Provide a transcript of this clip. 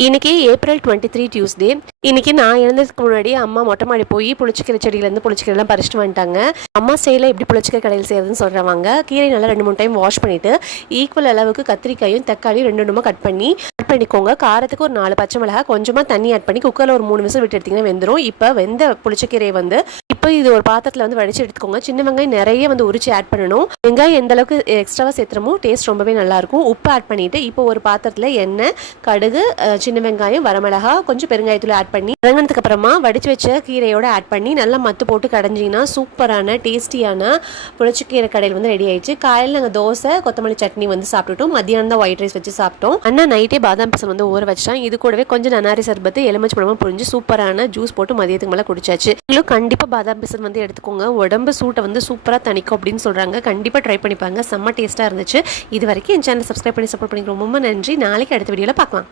இன்னைக்கு April 23 Tuesday. இன்னைக்கு நான் எழுந்ததுக்கு முன்னாடி அம்மா மொட்டை மாடி போய் புளிச்சிக்கிற செடியிலேருந்து புளிச்சிக்கீரைலாம் பறிச்சுட்டு வந்துட்டாங்க. அம்மா ஸ்டைலில் எப்படி புளிச்சிக்கிற கடையில் செய்யறதுன்னு சொல்கிறவங்க கீரை நல்லா 2-3 டைம் வாஷ் பண்ணிவிட்டு ஈக்குவல் அளவுக்கு கத்திரிக்காயும் தக்காளியும் 2 கட் பண்ணிக்கோங்க. காரத்துக்கு ஒரு 4 பச்சை மிளகாய், கொஞ்சமாக தண்ணி ஆட் பண்ணி குக்கரில் ஒரு 3 விசில் விட்டு எடுத்திங்கன்னா வெந்துடும். இப்போ வெந்த புளிச்சக்கீரையை இப்போ இது ஒரு பாத்திரத்தில் வடிச்சு எடுத்துக்கோங்க. சின்ன வெங்காயம் நிறைய உரிச்சு ஆட் பண்ணணும். வெங்காயம் எந்த அளவுக்கு எக்ஸ்ட்ராவாக சேர்த்துறமோ டேஸ்ட் ரொம்பவே நல்லாயிருக்கும். உப்பு ஆட் பண்ணிவிட்டு இப்போ ஒரு பாத்திரத்தில் எண்ணெய், கடுகு, சின்ன வெங்காயம், வரமிளகா, கொஞ்சம் பெருங்காயத்தூள் ஆட் பண்ணி இறங்கினதுக்கு அப்புறமா வடிச்சு வச்ச கீரையோட ஆட் பண்ணி நல்லா மத்து போட்டு கடைஞ்சிங்கன்னா சூப்பரான டேஸ்டியான புளிச்சக்கீரை கடையில் ரெடி ஆயிடுச்சு. காலையில் நாங்கள் தோசை கொத்தமல்லி சட்னி சாப்பிட்டுட்டோம். மத்தியானம் தான் ஒயிட் ரைஸ் வச்சு சாப்பிட்டோம். அண்ணா நைட்டே பாதாம் பிசல் ஊற வச்சான். இது கூடவே கொஞ்சம் நன்னாரி சர்பத்து, எலுமிச்சை பழமும் புரிஞ்சு சூப்பரான ஜூஸ் போட்டு மதியத்துக்கு மேலே குடிச்சாச்சு. நீங்களும் கண்டிப்பாக பாதாம் பிசல் எடுத்துக்கோங்க. உடம்பு சூட்டை சூப்பராக தணிக்கும் அப்படின்னு சொல்கிறாங்க. கண்டிப்பாக ட்ரை பண்ணிப்பாங்க. செம்ம டேஸ்ட்டாக இருந்துச்சு. இது வரைக்கும் என் சேனல் சப்ஸ்கிரைப் பண்ணி சப்போர்ட் பண்ணிக்கிறோம். ரொம்ப நன்றி. நாளைக்கு அடுத்த வீடியோவில் பார்க்கலாம்.